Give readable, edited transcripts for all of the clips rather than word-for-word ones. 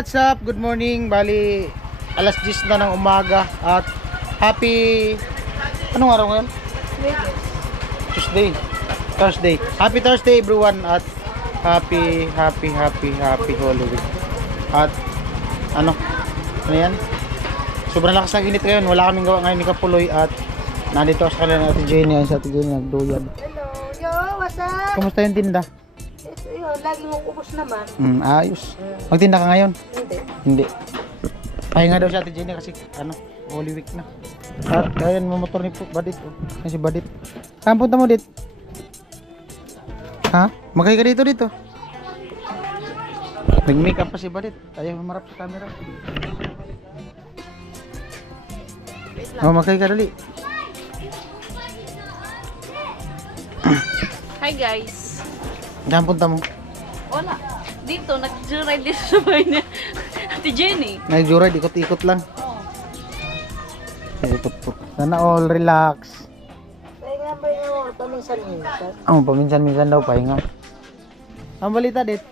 what's up? Good morning. Bali, alas 10 na ng umaga. At happy... Anong araw ngayon? Tuesday. Thursday. Happy Thursday everyone. At happy Holy Week. At ano yan? Sobrang lakas ng init ngayon. Wala kaming gawa ngayon ni Kapuloy. At nandito sa kanila natin Jenny. Ayun sa atin Jenny nagduyan. Hello, yo, what's up? Kamusta yung tinda? Yun, laging ubos naman. Ayos. Magtinda ka ngayon? Hindi. Pahinga daw si Ate Jenny kasi ano, Holy Week na. At ayan, mamotor ni Badit. Kasi Badit. Saan punta mo dit? Ha? Magkaya ka dito. Nag-makeup pa si Badit. Ayaw humarap sa camera. Magkaya ka dali. Hi guys. Saan punta mo? Wala. Dito, nag-joyride dito sa bahay niya. Ate Jenny. Nag-joyride, ikot-ikot lang. Oo. Ikot po. Sana all relax. Pahinga ba yung paminsan-minsan? Paminsan-minsan daw pahinga. Ang balita dit.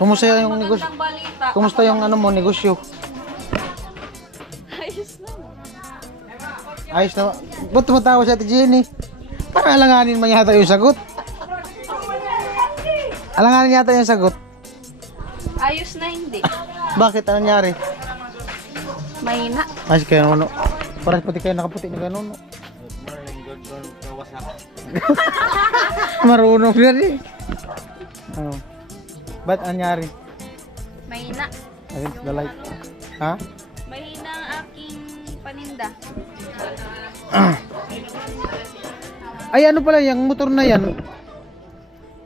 Kumusta yung negosyo? Magandang balita. Kumusta yung ano mo negosyo? Ayos na. Ayos na. Ba't tumatawa si Ate Jenny? Parang alanganin man yata yung sagot. Alanganin yata yung sagot. Ayos na hindi. Bakit? Anong nangyari? Mahina. Ayos kayo nuno. Parang pati kayo nakaputi na gano'n. Marunong na rin. Oh. Ba't anong nangyari? Mahina. Against the light. Ha? Mahina ang aking paninda. Ay ano pala yung motor na yan?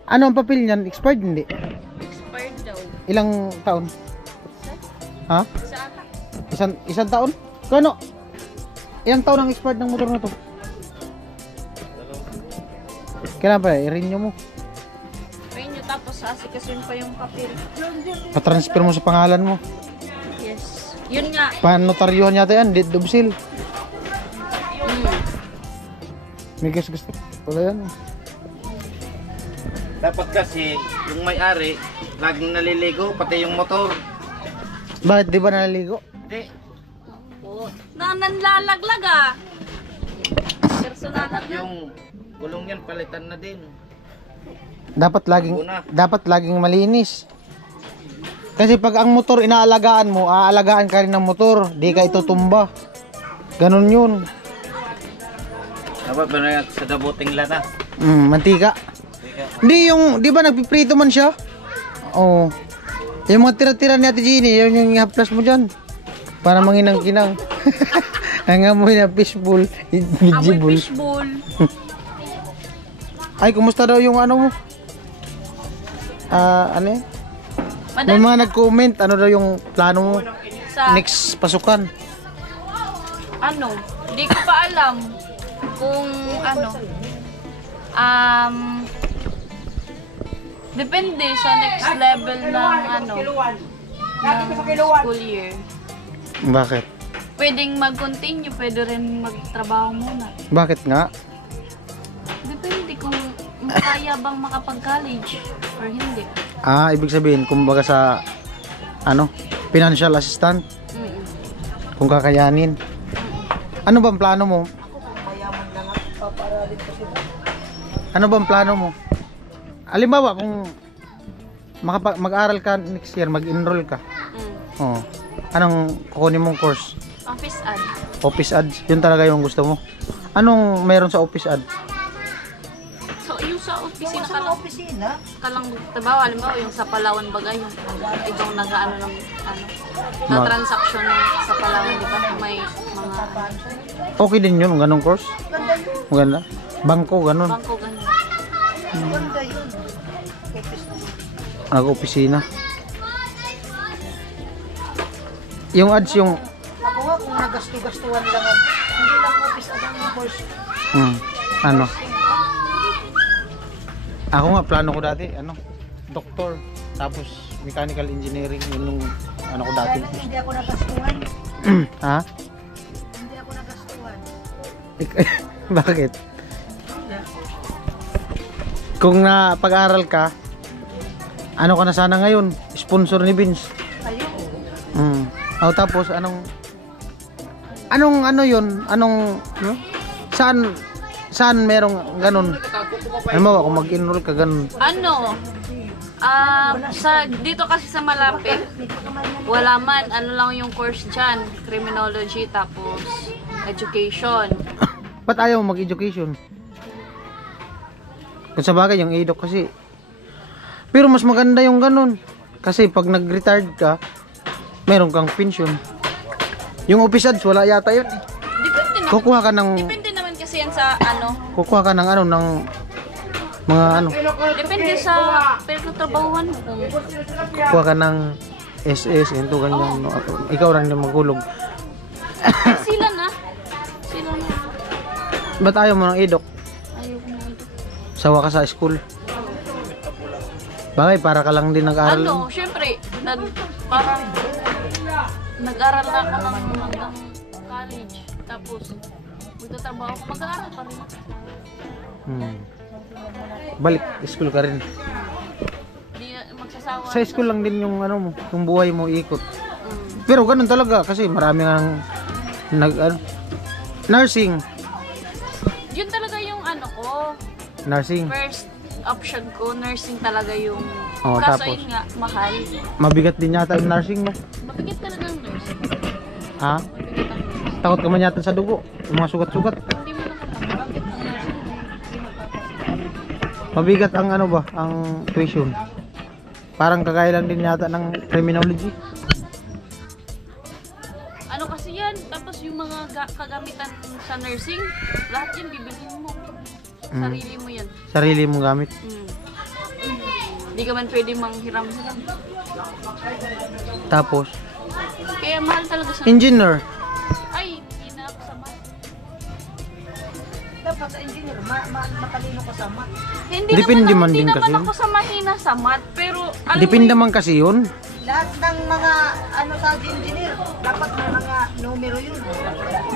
Ano ang papel niyan? Expired hindi? Expired daw. Ilang taon? Ha? Sa ata. Isang taon? Kano? Ilang taon ang expired ng motor na to? Kailan pa i-renew mo? Renew tapos asikasuin pa yung papel. Pa-transfer mo sa pangalan mo. Yes. Yun nga. Pa-notaryuhan yata yan, deed of sale. May gusto. Wala yan. Dapat kasi yung may-ari laging naliligo pati yung motor. Bakit di ba naliligo? Hindi. Oo. Nanlalaglag ah. Personalan na. Yung gulong yan palitan na din. Dapat laging malinis. Kasi pag ang motor inaalagaan mo, aalagaan ka rin ng motor, di ka itutumba. Ganun yun. Dapat ba na sa dabuting lana? Mantika. Hindi yung, di ba nagpiprito man siya? Oo. Yung mga tira-tira ni Ate Jenny, yun yung i-haplas mo dyan. Para manginang-kinang. Ang amoy na fishbowl. Amoy fishbowl. Ay, kumusta daw yung ano mo? Ano eh? May mga nag-comment, ano daw yung plano mo? Sa Next pasukan. ano? Hindi ko pa alam kung ano. Depende sa next level ng ano ng school year. Bakit? Pwedeng mag-continue, pwede rin magtrabaho muna. Bakit nga? Depende kung kaya bang makapag-college or hindi. Ibig sabihin, kumbaga sa ano, financial assistant, kung kakayanin. Ano bang plano mo? Mayaman lang ako. Paparalin ko sila. Ano bang plano mo? Halimbawa, kung mag-aral ka next year, mag-enroll ka. Oh. Anong kukunin mong course? Office ad. Office ads. Yun talaga yung gusto mo. Anong meron sa office ad? So, yung sa opisina Sa opisina? kalang trabaho, halimbawa yung sa Palawan Bagay, yung ibang nag-ano ng ano, na transaction sa Palawan, di ba? May mga Okay din yun, ganong course. Ganda yun. Maganda. Bangko, ganon. bangko ganyan. Ganda yun. Nag-opisina. Yung ads, yung... Ako nga kung nagastu-gastuhan lang ako. Hindi lang office at ang course. Ano? Ako nga, plano ko dati, ano? Doktor. Tapos, mechanical engineering. Yun yung ano ko dati. Kaya lang hindi ako nagastuhan. Ha? Hindi ako nagastuhan. Bakit? Kung pag-aral ka, Ano ka na sana ngayon? Sponsor ni Vince. Ayun. Tapos anong ano yun? Anong saan merong ganun? Ano mo kung mag-enroll ka ganun? Ano? Dito kasi sa malapit, wala man. Ano lang yung course dyan? Criminology, tapos education. Ba't ayaw mo mag-education? Kung sa bagay, yung eduk kasi. Pero mas maganda yung ganun. Kasi pag nag-retired ka, meron kang pension. Yung office ads, wala yata yun. Depende naman. Kukuha ka ng, Depende naman kasi yan sa ano. kukuha ka ng ng mga Depende sa pinagtatrabahuhan mo. kukuha ka ng SS, ito ganyan. No? Ikaw rin yung magulog. Sila na. Sila na. Ba't ayaw mo ng eduk? Ayoko na ito. Sawa ka sa school. Bagay, para ka lang din nag-aral. Ano, syempre, parang nag-aral na ako hanggang college. Tapos, magtatrabaho ako, mag-aaral pa rin. Balik, school ka rin. Di magsasawa. Sa school lang din yung mo, yung buhay mo ikot. Pero ganun talaga kasi marami nang nursing. Yun talaga yung ano ko. Nursing. First option ko, nursing talaga yung... Oh, kaso tapos? yun nga, mahal. Mabigat din yata yung nursing mo. Mabigat talaga ang nursing. Ha? Mabigat ang nursing. Takot ka man yata sa dugo. Yung mga sugat-sugat. Hindi mo nakapagpapagit ang nursing. Mabigat ang ang tuition. Parang kagaya lang din yata ng criminology. Ano kasi yan, tapos yung mga kagamitan sa nursing, lahat yan bibilhin mo. Sarili mo yan. Sarili mong gamit. Hindi ka man pwede manghiram-hiram. Tapos, Kaya mahal talaga sa... engineer. Ay, hindi na ako sa math. Dapat sa engineer, matalino ka sa math. Hindi Depende naman, man hindi din naman kasi yun. ako sa mahina sa math, pero alam Depende mo, man kasi yun. Lahat ng mga sa engineer, dapat may mga numero yun.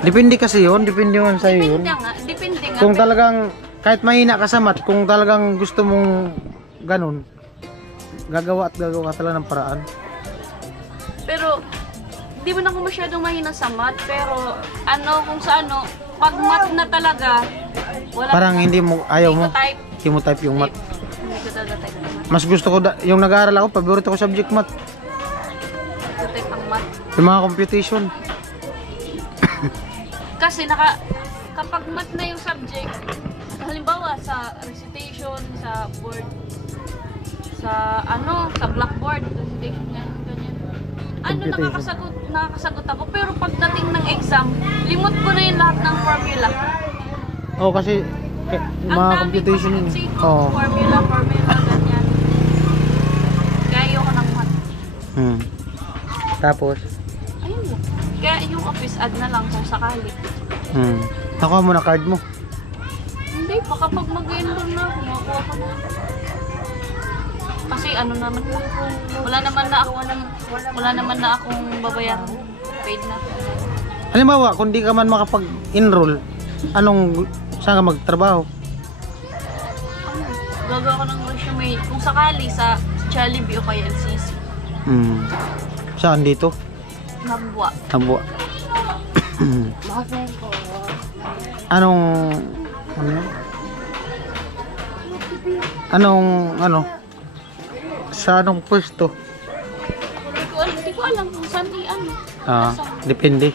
Depende kasi yun. Depende man sa'yo yun. depende nga. Kung talagang, kahit mahina ka sa math, kung talagang gusto mong ganun, gagawa ka talaga ng paraan. Pero, di ba ako masyadong mahina sa math, pero kung sa pag math na talaga, wala. Parang hindi mo, ayaw mo, type. hindi mo type yung math. Hindi ko talaga type ng math. Mas gusto ko, yung nag-aaral ako, paborito ko subject math. Ko type ang math. Yung mga computation. Kasi kapag math na yung subject, halimbawa sa recitation, sa board, sa blackboard, recitation ganyan. Computation. Nakakasagot ako, pero pagdating ng exam, limot ko na yung lahat ng formula. Oo, kasi yung mga Ang computation daming yun. pasigit, Oo. formula, ganyan. Kaya ayoko ng math. Tapos, Ayun lang. Kaya yung office ad na lang kung sakali. nakuha mo na card mo. Hindi, baka pag mag-enroll na ako, makuha ko na. Kasi naman, wala naman na akong babayaran. Paid na. Halimbawa, kung di ka man makapag-enroll, saan ka magtrabaho? Gagawa ko ng resume kung sakali sa Jollibee o kaya LCC. Saan dito? Nabwa. Nabua. Sa anong pwesto? Hindi ko alam kung saan Depende.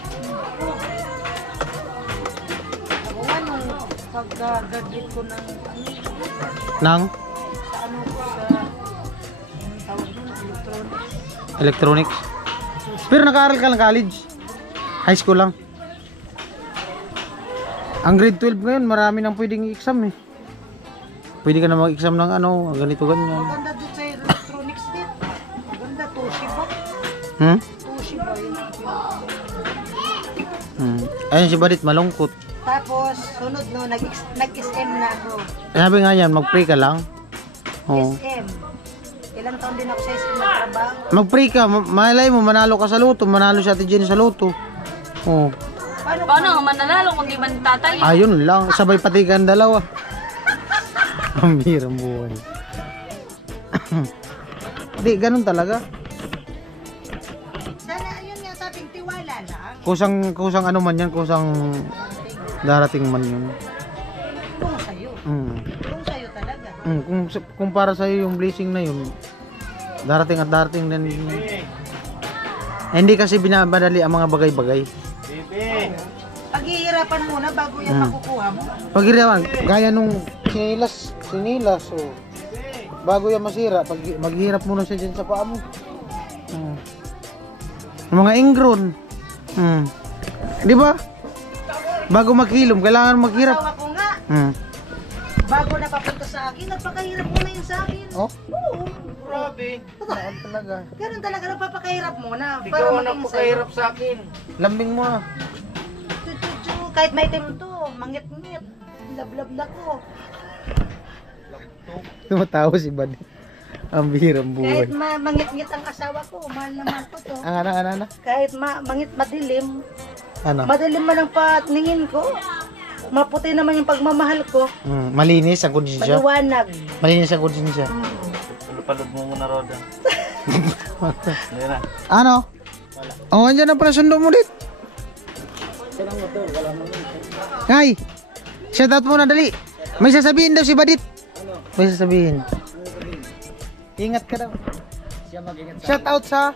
Pagka-graduate ko ng Nang electronics. Pero nag-aaral ka ng college? High school lang? Ang grade 12 ngayon, marami nang pwedeng i-exam eh. Pwede ka na mag-exam ng ganito, ganyan. maganda doon sa electronics din. Maganda, Toshiba. Toshiba yun. Ayun si Badit, malungkot. Tapos, sunod nag-SM na ako. Sabi nga yan, mag-pray ka lang. Oo. SM. Ilang taon din ako sa SM na trabaho. Mag-pray ka, malay mo, manalo ka sa loto, manalo si Ate Jenny sa loto. Oo. Paano nga mananalo kung di man tatay? Ayun lang, sabay patikan dalawa. Ang birang buhay. Di, ganun talaga. Sana yun nga sabing tiwala lang. Kusang ano man yan, kusang darating man yun. Kung sa'yo. Kung sa'yo talaga. Kung para sa'yo yung blessing na yun, darating at darating din yun. Hindi kasi binamadali ang mga bagay-bagay. Paghihirapan muna bago yan makukuha mo. Paghirapan, gaya nung sinilas, oh. Bago yan masira, maghihirap muna siya dyan sa paa mo. Yung mga ingron. Di ba? Bago maghilom, kailangan maghirap. Asawa ko nga, bago napapunta sa akin, nagpakahirap muna yun sa akin. Oh? Oo. Grabe. Saan talaga? Ganun talaga, nagpapakahirap muna. Ikaw ang maging napakahirap sa akin. Lambing mo ah. Chuchu, kahit may to, mangit-ngit. Lablab na ko. Tumatawa si Buddy. Ang bihirang buhay. Kahit mangit-ngit ang asawa ko, mahal naman ko to. Ang ana. Kahit madilim, Ano? madilim man ang patingin ko. Maputi naman yung pagmamahal ko. Malinis ang konsensya. Maliwanag. Malinis ang konsensya. Palod mo muna, Roda. Hindi na. Ano? Oh, andyan na pala sundo mo ulit. Ngay! Shoutout muna dali. May sasabihin daw si Badit. May sasabihin. Ingat ka daw. Shoutout sa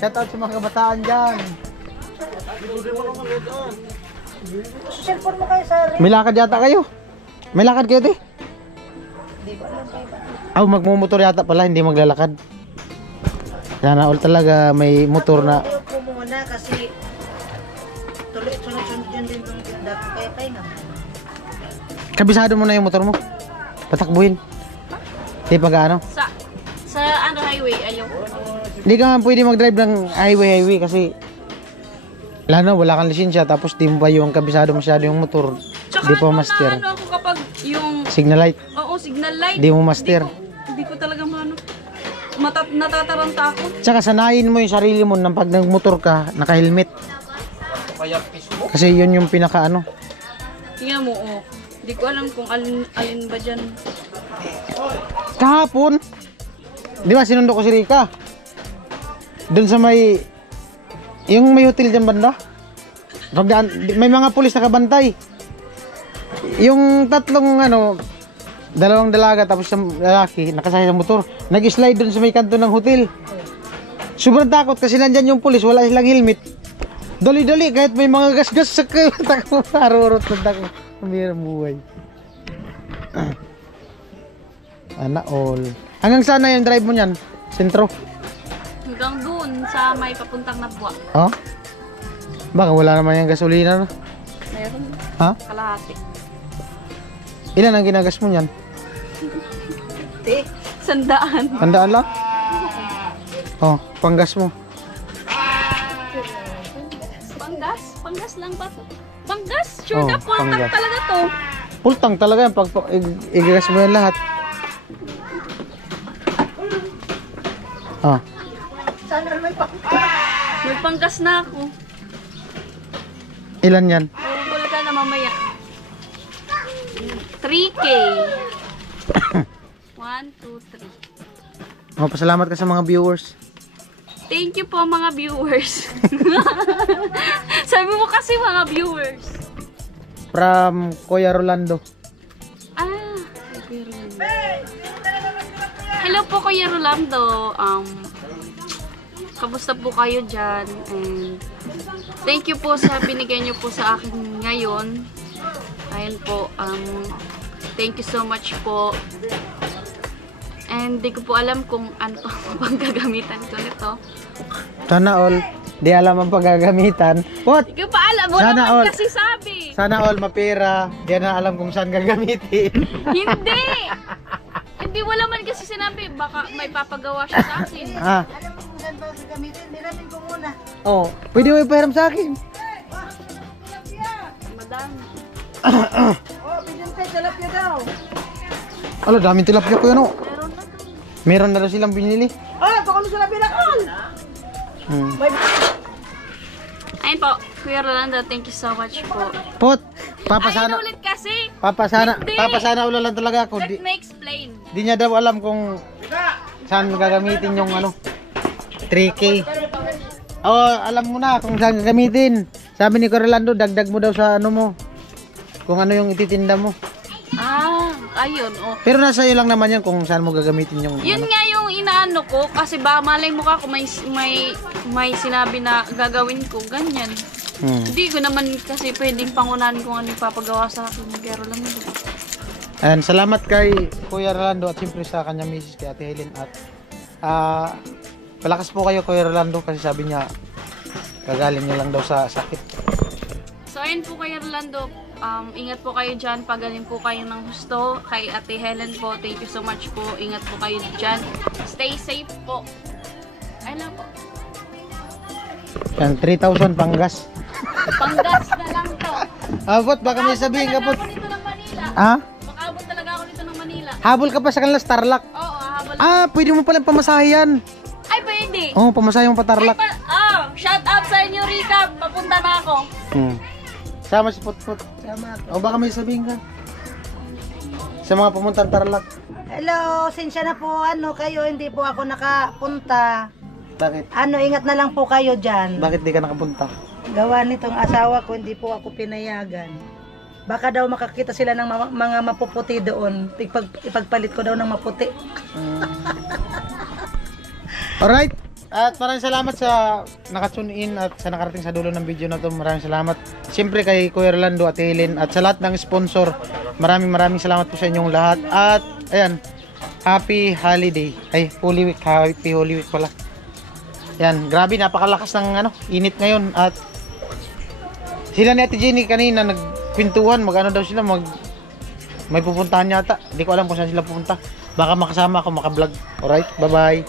Shoutout sa mga kabataan dyan. Cellphone mo kayo sa rin. May lakad yata kayo. May lakad kayo, te? Hindi ko alam kayo ba? Magmumotor yata pala, hindi maglalakad. Sana all talaga may motor na. Ayaw ko muna kasi tuloy sunod-sunod yun din itong tinda ko. Kaya pahinga mo. Kabisado mo na yung motor mo. Patakbuhin. Hindi pag ano. Sa ano highway, ayaw. Hindi ka nga pwede mag-drive ng highway kasi lalo wala kang lisensya tapos di mo pa yung kabisado masyado yung motor. Di pa master. Ano ako kapag yung Signal light. oo, signal light. Di mo master. Hindi ko talaga maano. Natataranta ako. Tsaka sanayin mo yung sarili mo nang pag nagmotor ka, naka-helmet. Kaya piso. Kasi yun yung pinaka ano. Tingnan mo, oh. Hindi ko alam kung alin ba dyan. Kahapon, di ba sinundo ko si Rika? Doon sa yung may hotel dyan banda. Pagdaan, may mga pulis nakabantay. Yung tatlong dalawang dalaga tapos yung lalaki nakasakay sa motor. Nag-slide doon sa may kanto ng hotel. Sobrang takot kasi nandyan yung pulis, wala silang helmet. Dali-dali kahit may mga gas-gas sa takbo. Arurot na takbo. Ang buhay. Ana all. Hanggang sana yung drive mo niyan? Sentro? Hanggang dun sa may papuntang Nabwa. Oh? Baka wala naman yung gasolina na. Mayroon. Ha? Kalahati. Ilan ang ginagas mo niyan? Sandaan. Handaan lang? Oh, panggas mo. Panggas lang ba to? Panggas? Sure Oh, na, full tank panggas. talaga to. Full tank talaga yan pag igagas mo yan lahat. Oh. Sana may May panggas na ako. Ilan yan? Bubul ka na mamaya. 3K. 1, 2, 3. Pasalamat ka sa mga viewers. Thank you po mga viewers. Sabi mo kasi mga viewers. From Kuya Rolando. Kuya Rolando. Hello po Kuya Rolando. Kamusta po kayo dyan? And thank you po sa binigay niyo po sa akin ngayon. Ayun po. Thank you so much po. And di ko po alam kung ano pang gagamitan ko nito. Sana all. Di alam ang paggagamitan. What? Di ko pa alam. Wala Sana naman all. kasi sabi. Sana all mapera. Di na alam kung saan gagamitin. Hindi! Hindi, wala man kasi sinabi. Baka may papagawa siya sa akin. Alam mo kung saan ba gagamitin? Niramin ko muna. Oh, pwede mo ipahiram sa akin. Madami. Oh, bigyan tayo, tilapia daw. Alo, daming tilapia ko yan oh. Meron na to. Meron na rin silang binili. Ah, baka mo tilapia na all. Ayun po, Kuya Rolando, thank you so much po. Pot, papasana. Ayun ulit kasi. Papasana. Hindi. Papasana ulo lang talaga ako. Let me explain. Di niya daw alam kung saan gagamitin yung ano 3K. Oh, alam mo na kung saan gagamitin. Sabi ni Corlando, dagdag mo daw sa ano mo. Kung ano yung ititinda mo. Ah, ayun. Oh. Pero nasa iyo lang naman yan kung saan mo gagamitin yung Yun ano. nga yung inaano ko kasi ba malay mo ka kung may sinabi na gagawin ko ganyan. Hindi ko naman kasi pwedeng pangunahan kung ano ipapagawa sa akin ng Kuya Rolando. Ayan, salamat kay Kuya Rolando at siyempre sa kanya misis kay Ate Helen at palakas po kayo Kuya Rolando kasi sabi niya kagaling niya lang daw sa sakit. So ayun po Kuya Rolando, ingat po kayo dyan, pagaling po kayo ng gusto. Kay Ate Helen po, thank you so much po, ingat po kayo dyan. Stay safe po. Ayun lang po. Yan, 3,000 panggas. Panggas na lang to. Abot, baka may sabihin ka po. Abot talaga ako nito ng Manila. Ha? Makaabot talaga ako nito ng Manila. Habol ka pa sa kanila, Starlock. Oo, habol. Pwede mo palang pamasahe yan. Ay, pwede. Oo, pamasahe mo pa Tarlac. Shout out sa inyo, Rika. Papunta na ako. Sama si Putput. Sama ako. O baka may sabihin ka. Sa mga pumuntang Tarlac. Hello, sinsya na po kayo, hindi po ako nakapunta. Bakit? Ingat na lang po kayo dyan. Bakit di ka nakapunta? Gawa nitong asawa ko, hindi po ako pinayagan. Baka daw makakita sila ng mga mapuputi doon. Ipagpalit ko daw ng maputi. Alright. At maraming salamat sa nakatune in at sa nakarating sa dulo ng video na to. Maraming salamat. Siyempre kay Kuya Rolando at Helen at sa lahat ng sponsor. Maraming salamat po sa inyong lahat. At ayan, happy holiday. Ay, Holy Week. Happy Holy Week pala. Yan, grabe napakalakas ng init ngayon at sila ni Ate Jenny kanina nagkwentuhan, daw sila may pupuntahan yata. Hindi ko alam kung saan sila pupunta. Baka makasama ako maka-vlog. Alright, bye-bye.